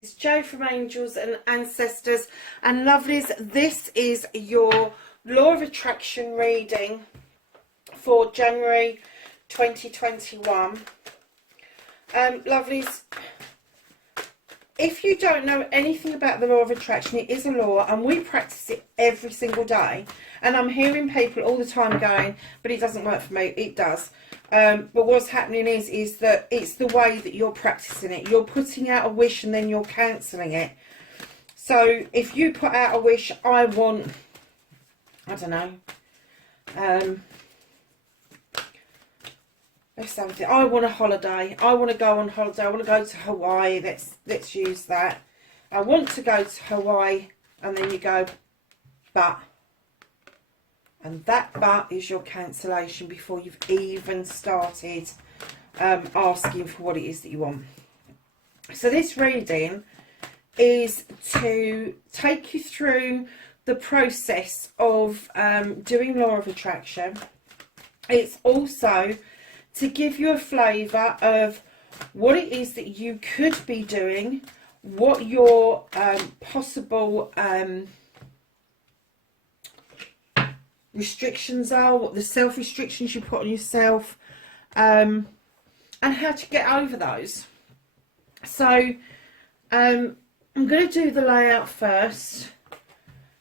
It's Jo from Angels and Ancestors and Lovelies. This is your Law of Attraction reading for January 2021. Lovelies, if you don't know anything about the Law of Attraction, it is a law and we practice it every single day. And I'm hearing people all the time going, but it doesn't work for me. It does. But what's happening is that it's the way that you're practicing it. You're putting out a wish and then you're cancelling it. So if you put out a wish, I want, I don't know, let's have it. I want a holiday. I want to go on holiday. I want to go to Hawaii. Let's use that. I want to go to Hawaii, and then you go, but. And that but is your cancellation before you've even started asking for what it is that you want. So this reading is to take you through the process of doing Law of Attraction. It's also to give you a flavour of what it is that you could be doing, what your possible restrictions are, what the self-restrictions you put on yourself, and how to get over those. So I'm going to do the layout first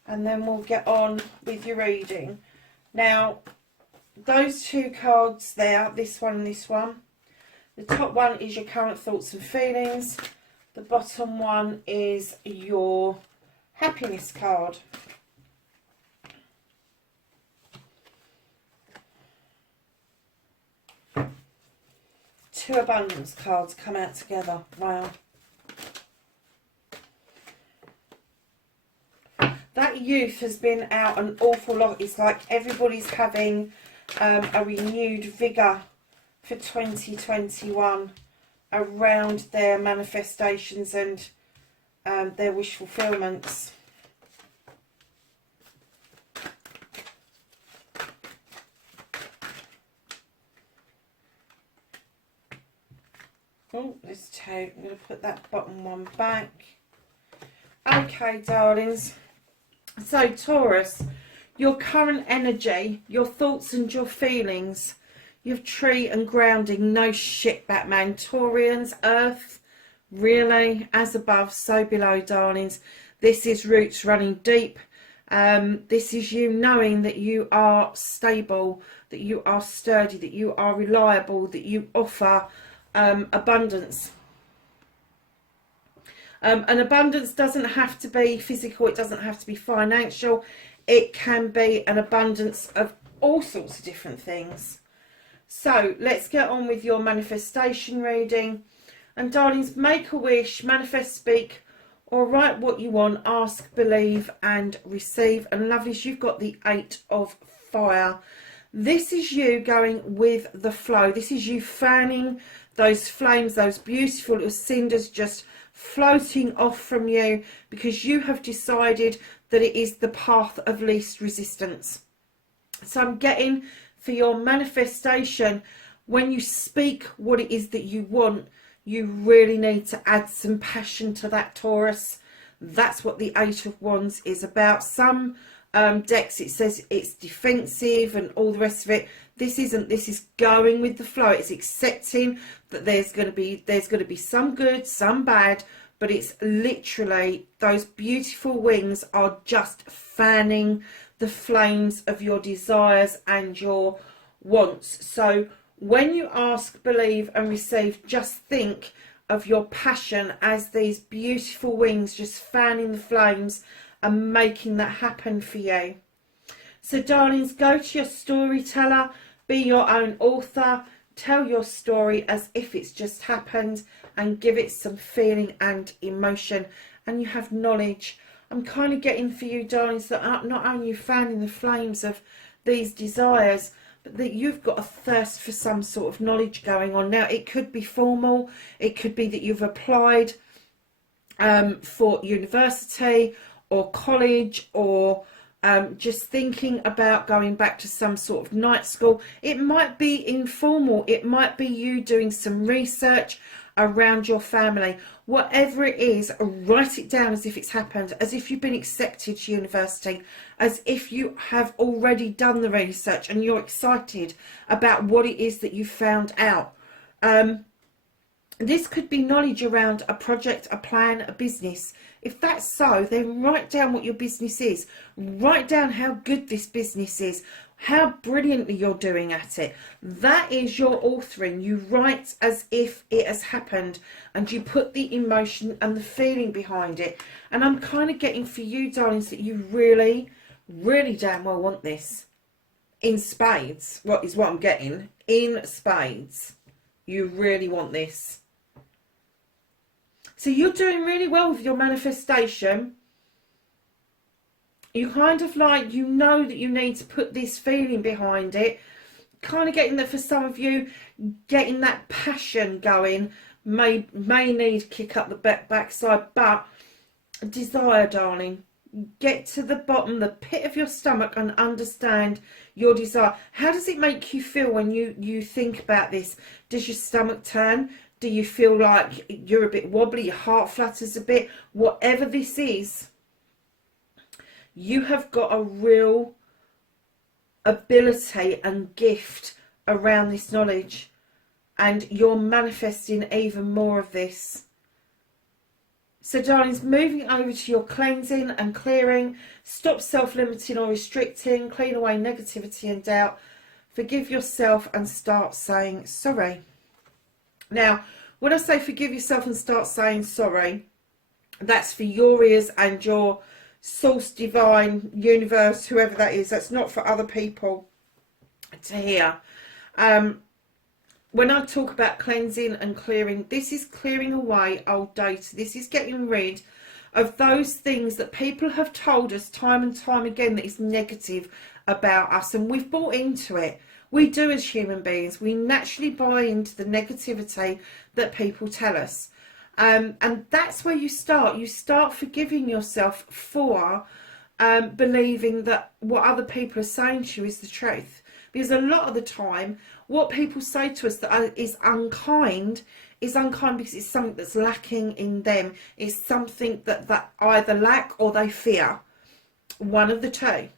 and then we'll get on with your reading. Now, those two cards there, this one and this one, the top one is your current thoughts and feelings, the bottom one is your happiness card. Two abundance cards come out together. Wow. That youth has been out an awful lot. It's like everybody's having a renewed vigour for 2021 around their manifestations and their wish fulfillments. Oh, there's two. I'm going to put that bottom one back. Okay, darlings. So, Taurus, your current energy, your thoughts and your feelings, your tree and grounding, no shit, Batman. Taurians, Earth, really, as above, so below, darlings. This is roots running deep. This is you knowing that you are stable, that you are sturdy, that you are reliable, that you offer abundance. And abundance doesn't have to be physical, it doesn't have to be financial, it can be an abundance of all sorts of different things. So let's get on with your manifestation reading. And darlings, make a wish, manifest, speak, or write what you want, ask, believe and receive. And lovelies, you've got the 8 of fire. This is you going with the flow. This is you fanning those flames, those beautiful little cinders just floating off from you because you have decided that it is the path of least resistance. So I'm getting for your manifestation, when you speak what it is that you want, you really need to add some passion to that, Taurus. That's what the 8 of Wands is about. Some decks it says it's defensive and all the rest of it. This isn't. This is going with the flow. It's accepting that there's going to be some good, some bad, but it's literally those beautiful wings are just fanning the flames of your desires and your wants. So when you ask, believe and receive, just think of your passion as these beautiful wings just fanning the flames and making that happen for you. So darlings, go to your storyteller, be your own author, tell your story as if it's just happened and give it some feeling and emotion, and you have knowledge. I'm kind of getting for you, darlings, that not only fanning the flames of these desires, but that you've got a thirst for some sort of knowledge going on. Now, it could be formal, it could be that you've applied for university or college, or just thinking about going back to some sort of night school. It might be informal, it might be you doing some research around your family. Whatever it is, write it down as if it's happened, as if you've been accepted to university, as if you have already done the research and you're excited about what it is that you found out. This could be knowledge around a project, a plan, a business. If that's so, then write down what your business is. Write down how good this business is, how brilliantly you're doing at it. That is your authoring. You write as if it has happened, and you put the emotion and the feeling behind it. And I'm kind of getting for you, darlings, that you really, really damn well want this. In spades, what is what I'm getting. In spades. You really want this. So you're doing really well with your manifestation. You kind of like, you know that you need to put this feeling behind it. Kind of getting that for some of you, getting that passion going may need kick up the backside, but desire, darling. Get to the bottom, the pit of your stomach, and understand your desire. How does it make you feel when you think about this? Does your stomach turn? Do you feel like you're a bit wobbly? Your heart flutters a bit? Whatever this is, you have got a real ability and gift around this knowledge, and you're manifesting even more of this. So, darlings, moving over to your cleansing and clearing. Stop self-limiting or restricting. Clean away negativity and doubt. Forgive yourself and start saying sorry. Now, when I say forgive yourself and start saying sorry, that's for your ears and your source, divine, universe, whoever that is. That's not for other people to hear. When I talk about cleansing and clearing, this is clearing away old data. This is getting rid of those things that people have told us time and time again that is negative about us, and we've bought into it. We do as human beings. We naturally buy into the negativity that people tell us. And that's where you start. You start forgiving yourself for believing that what other people are saying to you is the truth. Because a lot of the time, what people say to us that is unkind because it's something that's lacking in them. It's something that either lack or they fear. One of the two.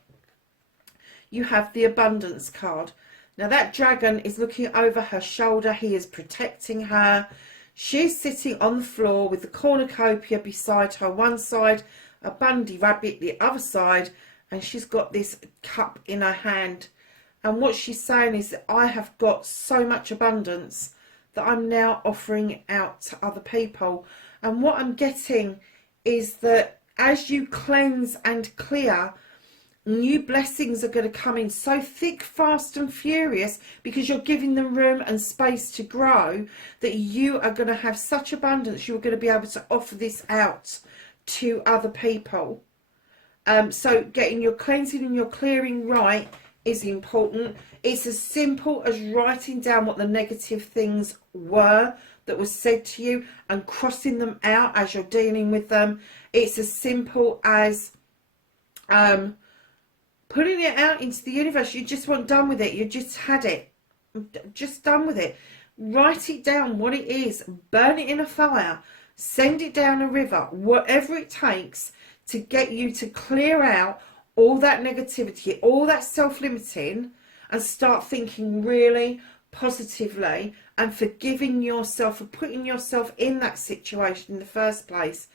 You have the abundance card. Now that dragon is looking over her shoulder. He is protecting her. She's sitting on the floor with the cornucopia beside her one side, a bundy rabbit the other side, and she's got this cup in her hand. And what she's saying is that I have got so much abundance that I'm now offering out to other people. And what I'm getting is that as you cleanse and clear, new blessings are going to come in so thick, fast and furious, because you're giving them room and space to grow, that you are going to have such abundance you're going to be able to offer this out to other people. So getting your cleansing and your clearing right is important. It's as simple as writing down what the negative things were that was said to you and crossing them out as you're dealing with them. It's as simple as putting it out into the universe. You just want done with it. You just had it. Just done with it. Write it down what it is. Burn it in a fire. Send it down a river. Whatever it takes to get you to clear out all that negativity, all that self-limiting, and start thinking really positively and forgiving yourself for putting yourself in that situation in the first place.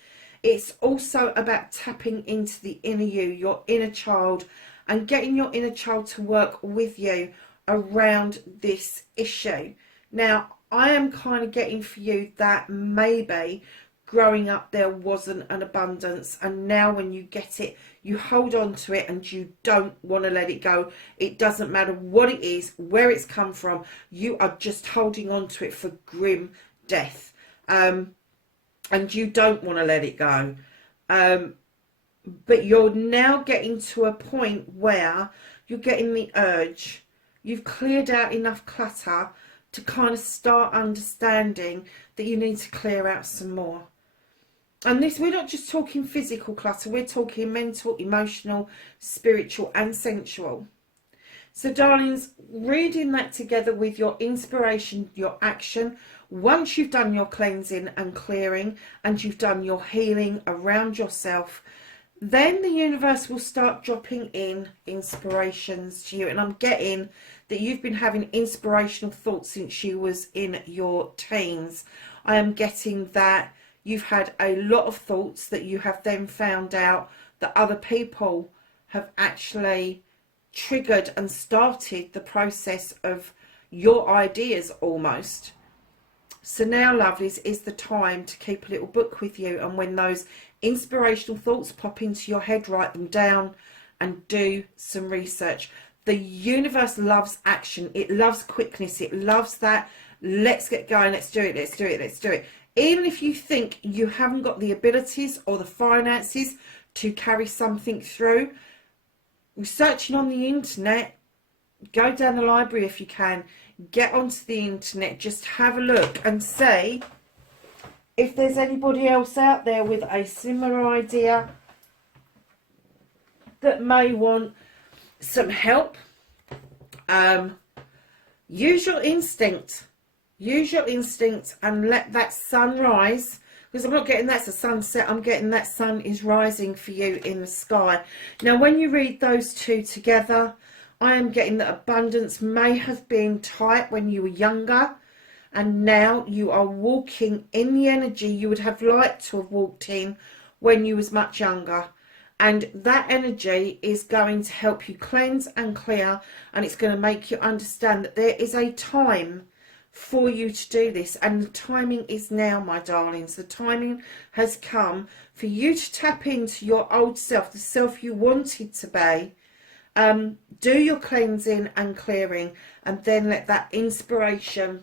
It's also about tapping into the inner you, your inner child, and getting your inner child to work with you around this issue. Now, I am kind of getting for you that maybe growing up there wasn't an abundance, and now when you get it, you hold on to it and you don't want to let it go. It doesn't matter what it is, where it's come from, you are just holding on to it for grim death, and you don't want to let it go. But you're now getting to a point where you're getting the urge. You've cleared out enough clutter to kind of start understanding that you need to clear out some more. And this, we're not just talking physical clutter, we're talking mental, emotional, spiritual and sensual. So darlings, reading that together with your inspiration, your action, once you've done your cleansing and clearing and you've done your healing around yourself, then the universe will start dropping in inspirations to you. And I'm getting that you've been having inspirational thoughts since you was in your teens. I am getting that you've had a lot of thoughts that you have then found out that other people have actually triggered and started the process of your ideas almost. So now, lovelies, is the time to keep a little book with you, and when those inspirational thoughts pop into your head, write them down and do some research. The universe loves action. It loves quickness. It loves that let's get going, let's do it, let's do it, let's do it. Even if you think you haven't got the abilities or the finances to carry something through, researching on the internet, go down the library if you can, get onto the internet, just have a look and see if there's anybody else out there with a similar idea that may want some help. Use your instinct. Use your instinct and let that sun rise. Because I'm not getting that's a sunset, I'm getting that sun is rising for you in the sky. Now, when you read those two together, I am getting that abundance may have been tight when you were younger, and now you are walking in the energy you would have liked to have walked in when you was much younger. And that energy is going to help you cleanse and clear, and it's going to make you understand that there is a time for you to do this, and the timing is now, my darlings. The timing has come for you to tap into your old self, the self you wanted to be. Do your cleansing and clearing, and then let that inspiration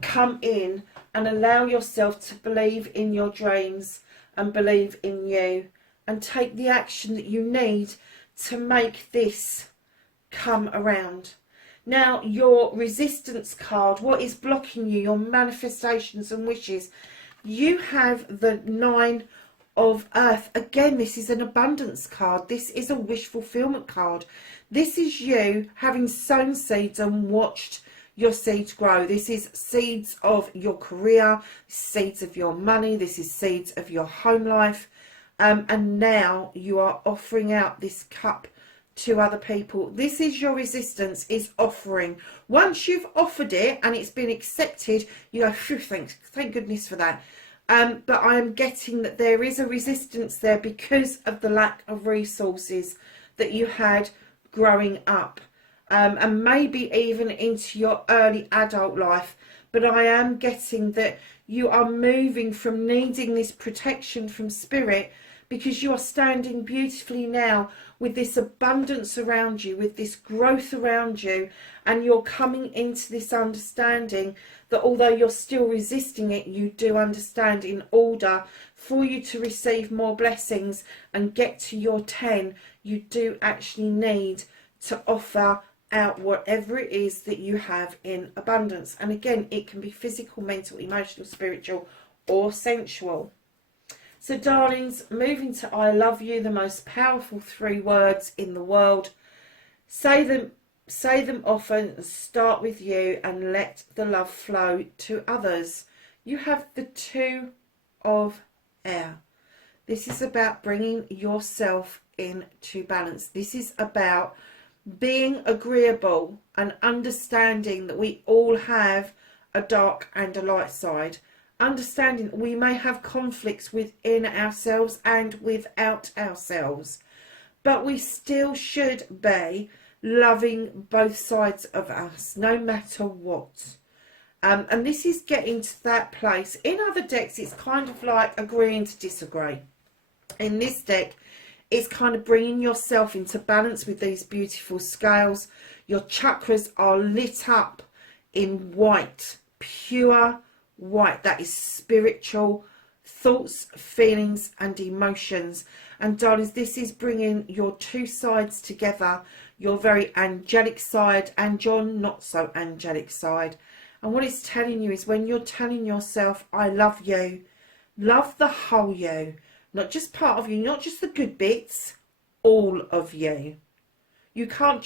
come in, and allow yourself to believe in your dreams and believe in you, and take the action that you need to make this come around. Now, your resistance card, what is blocking you, your manifestations and wishes, you have the 9 of Earth. Again, this is an abundance card. This is a wish fulfillment card. This is you having sown seeds and watched your seeds grow. This is seeds of your career, seeds of your money, this is seeds of your home life. And now you are offering out this cup to other people. This is your resistance, is offering. Once you've offered it and it's been accepted, you go, phew, thank goodness for that. But I am getting that there is a resistance there because of the lack of resources that you had growing up, and maybe even into your early adult life. But I am getting that you are moving from needing this protection from spirit, because you are standing beautifully now with this abundance around you, with this growth around you, and you're coming into this understanding that although you're still resisting it, you do understand in order for you to receive more blessings and get to your 10, you do actually need to offer out whatever it is that you have in abundance. And again, it can be physical, mental, emotional, spiritual, or sensual. So darlings, moving to I love you, the most powerful 3 words in the world. Say them often, start with you, and let the love flow to others. You have the 2 of air. This is about bringing yourself into balance. This is about being agreeable and understanding that we all have a dark and a light side. Understanding that we may have conflicts within ourselves and without ourselves, but we still should be loving both sides of us, no matter what. And this is getting to that place. In other decks, it's kind of like agreeing to disagree. In this deck, it's kind of bringing yourself into balance with these beautiful scales. Your chakras are lit up in white, pure white. That is spiritual thoughts, feelings and emotions. And darlings, this is bringing your 2 sides together, your very angelic side and your not so angelic side. And what it's telling you is, when you're telling yourself I love you, love the whole you, not just part of you, not just the good bits, all of you. You can't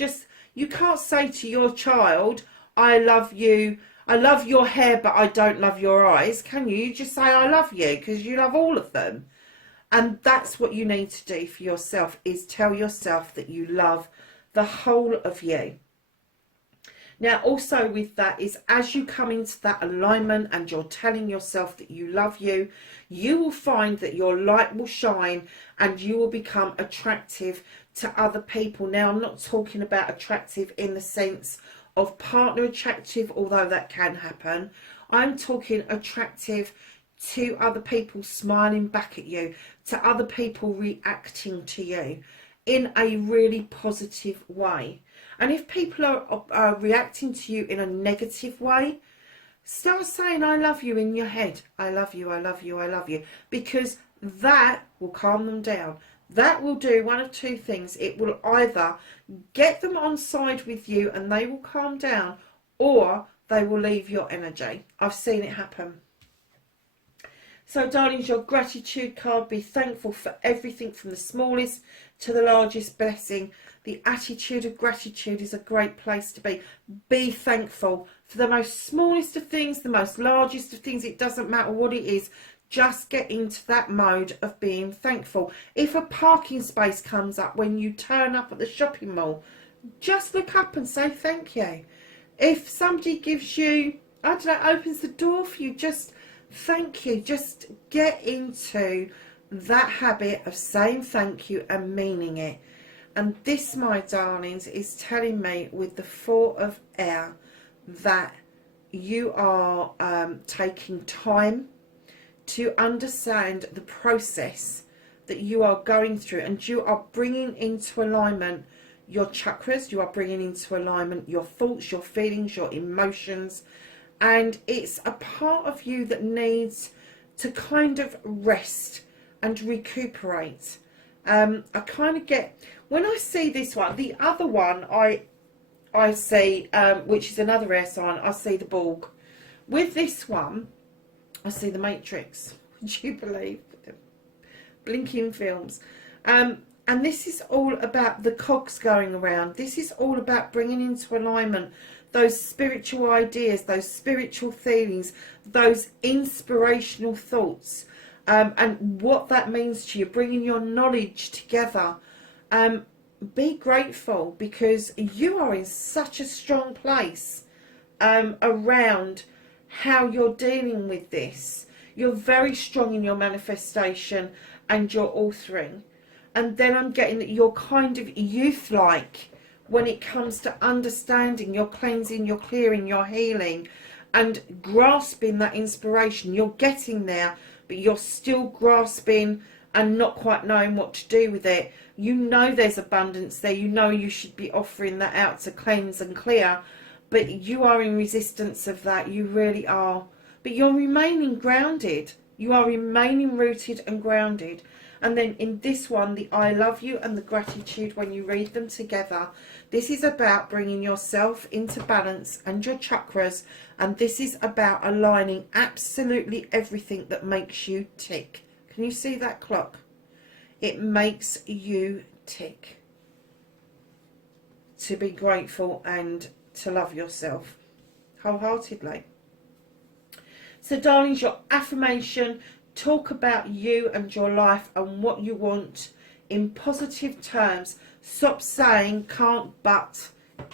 say to your child, I love you, I love your hair, but I don't love your eyes, can you? You just say, I love you, because you love all of them. And that's what you need to do for yourself, is tell yourself that you love the whole of you. Now, also with that is, as you come into that alignment and you're telling yourself that you love you, you will find that your light will shine and you will become attractive to other people. Now, I'm not talking about attractive in the sense of partner attractive, although that can happen. I'm talking attractive to other people smiling back at you, to other people reacting to you in a really positive way. And if people are reacting to you in a negative way, start saying I love you in your head. I love you, I love you, I love you. Because that will calm them down. That will do one of two things. It will either get them on side with you and they will calm down, or they will leave your energy. I've seen it happen. So, darlings, your gratitude card: be thankful for everything from the smallest to the largest blessing. The attitude of gratitude is a great place to be. Be thankful for the most smallest of things, the most largest of things. It doesn't matter what it is. Just get into that mode of being thankful. If a parking space comes up when you turn up at the shopping mall, just look up and say thank you. If somebody gives you, I don't know, opens the door for you, just thank you. Just get into that habit of saying thank you and meaning it. And this, my darlings, is telling me with the Four of Air that you are taking time to understand the process that you are going through, and you are bringing into alignment your chakras, you are bringing into alignment your thoughts, your feelings, your emotions, and it's a part of you that needs to kind of rest and recuperate. I kind of get, when I see this one, the other one I see, which is another air sign, I see the Borg. With this one, I see the Matrix. Would you believe? Blinking films. And this is all about the cogs going around. This is all about bringing into alignment those spiritual ideas, those spiritual feelings, those inspirational thoughts, and what that means to you, bringing your knowledge together. Be grateful, because you are in such a strong place around how you're dealing with this. You're very strong in your manifestation and your authoring. And then I'm getting that you're kind of youth-like when it comes to understanding, you're cleansing, you're clearing, you're healing, and grasping that inspiration. You're getting there, but you're still grasping and not quite knowing what to do with it. You know there's abundance there. You know you should be offering that out to cleanse and clear, but you are in resistance of that. You really are. But you're remaining grounded. You are remaining rooted and grounded. And then in this one, the I love you and the gratitude, when you read them together, this is about bringing yourself into balance and your chakras. And this is about aligning absolutely everything that makes you tick. Can you see that clock? It makes you tick. To be grateful and to love yourself wholeheartedly. So, darlings, your affirmation: talk about you and your life and what you want in positive terms. Stop saying can't, but,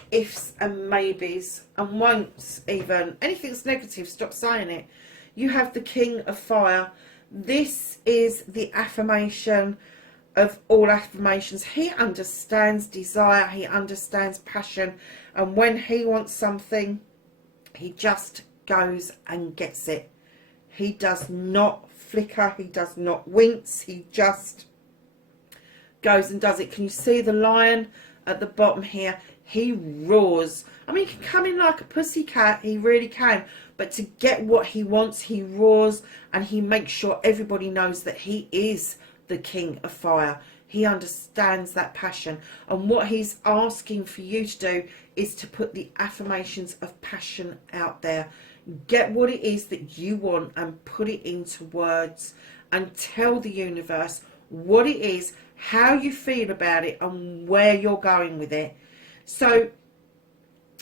ifs and maybes and won'ts even. Anything that's negative, stop saying it. You have the King of Fire. This is the affirmation of all affirmations. He understands desire, he understands passion, and when he wants something, he just goes and gets it. He does not flicker, he does not wince, he just goes and does it. Can you see the lion at the bottom here? He roars. I mean, he can come in like a pussycat, he really can, but to get what he wants, he roars, and he makes sure everybody knows that he is the King of Fire. He understands that passion, and what he's asking for you to do is to put the affirmations of passion out there. Get what it is that you want and put it into words, and tell the universe what it is, how you feel about it, and where you're going with it. So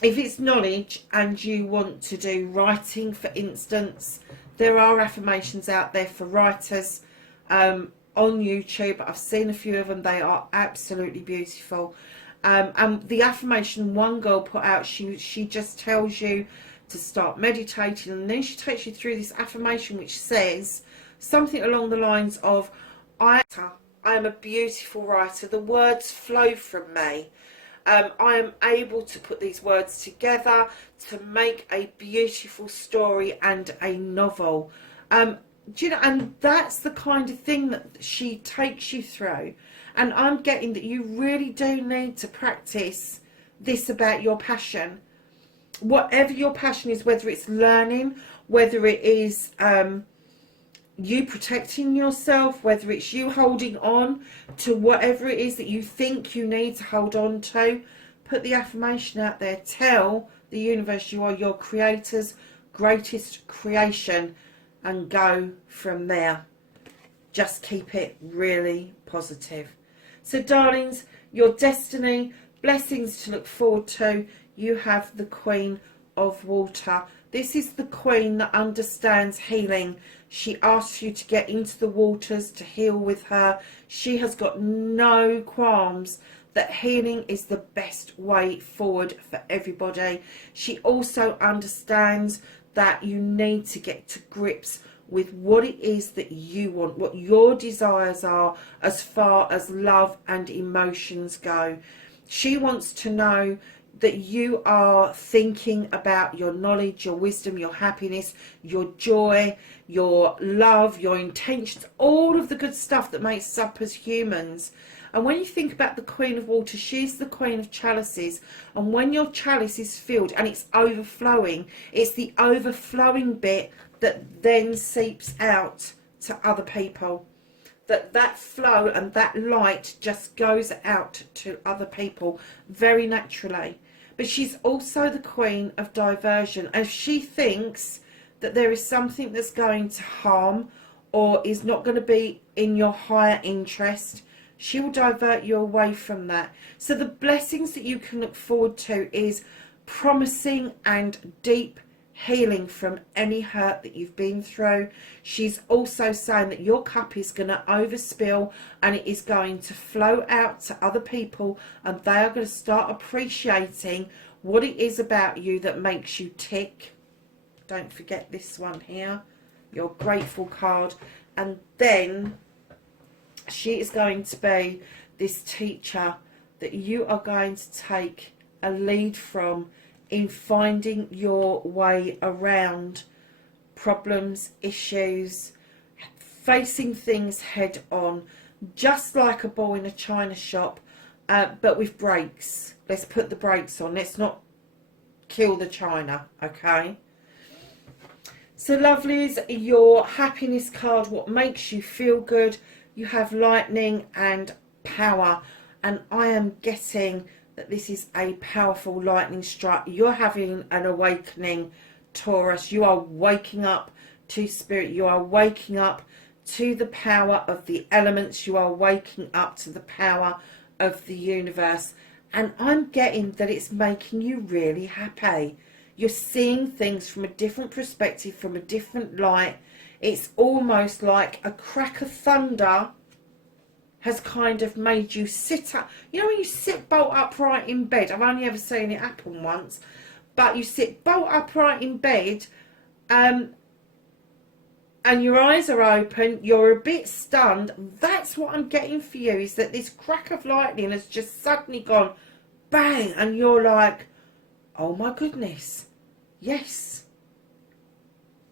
if it's knowledge and you want to do writing, for instance, there are affirmations out there for writers on YouTube. I've seen a few of them. They are absolutely beautiful. And the affirmation one girl put out, she just tells you to start meditating, and then she takes you through this affirmation which says something along the lines of, I am a beautiful writer. The words flow from me. I am able to put these words together to make a beautiful story and a novel. Do you know, and that's the kind of thing that she takes you through. And I'm getting that you really do need to practice this about your passion. Whatever your passion is, whether it's learning, whether it is you protecting yourself, whether it's you holding on to whatever it is that you think you need to hold on to, put the affirmation out there. Tell the universe you are your creator's greatest creation, and go from there. Just keep it really positive. So darlings, your destiny, blessings to look forward to. You have the Queen of Water. This is the Queen that understands healing. She asks you to get into the waters to heal with her. She has got no qualms that healing is the best way forward for everybody. She also understands that you need to get to grips with what it is that you want, what your desires are as far as love and emotions go. She wants to know that you are thinking about your knowledge, your wisdom, your happiness, your joy, your love, your intentions, all of the good stuff that makes us up as humans. And when you think about the Queen of Water, she's the Queen of Chalices. And when your chalice is filled and it's overflowing, it's the overflowing bit that then seeps out to other people. That flow and that light just goes out to other people very naturally. But she's also the Queen of Diversion. And if she thinks that there is something that's going to harm or is not going to be in your higher interest, she will divert you away from that. So the blessings that you can look forward to is promising and deep healing from any hurt that you've been through. She's also saying that your cup is going to overspill and it is going to flow out to other people, and they are going to start appreciating what it is about you that makes you tick. Don't forget this one here, your grateful card. And then she is going to be this teacher that you are going to take a lead from in finding your way around problems, issues, facing things head on, just like a ball in a china shop, but with brakes. Let's put the brakes on. Let's not kill the china, okay? So lovelies, your happiness card, what makes you feel good. You have lightning and power, and I am getting that this is a powerful lightning strike. You're having an awakening, Taurus. You are waking up to spirit. You are waking up to the power of the elements. You are waking up to the power of the universe. And I'm getting that it's making you really happy. You're seeing things from a different perspective, from a different light. It's almost like a crack of thunder has kind of made you sit up. You know when you sit bolt upright in bed? I've only ever seen it happen once. But you sit bolt upright in bed and your eyes are open. You're a bit stunned. That's what I'm getting for you, is that this crack of lightning has just suddenly gone bang. And you're like, oh my goodness. Yes.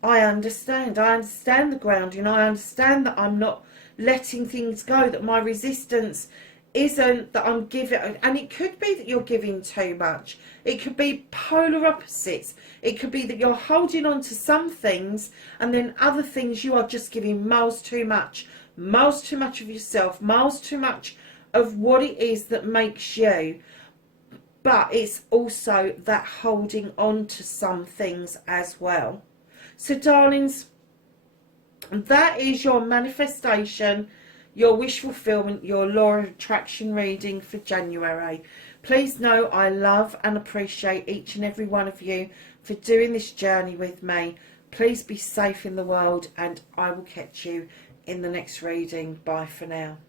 I understand. I understand the grounding. I understand that I'm not letting things go, that my resistance isn't that I'm giving, and it could be that you're giving too much. It could be polar opposites. It could be that you're holding on to some things, and then other things you are just giving miles too much of yourself, miles too much of what it is that makes you. But it's also that holding on to some things as well. So darlings, that is your manifestation, your wish fulfillment, your law of attraction reading for January. Please know I love and appreciate each and every one of you for doing this journey with me. Please be safe in the world, and I will catch you in the next reading. Bye for now.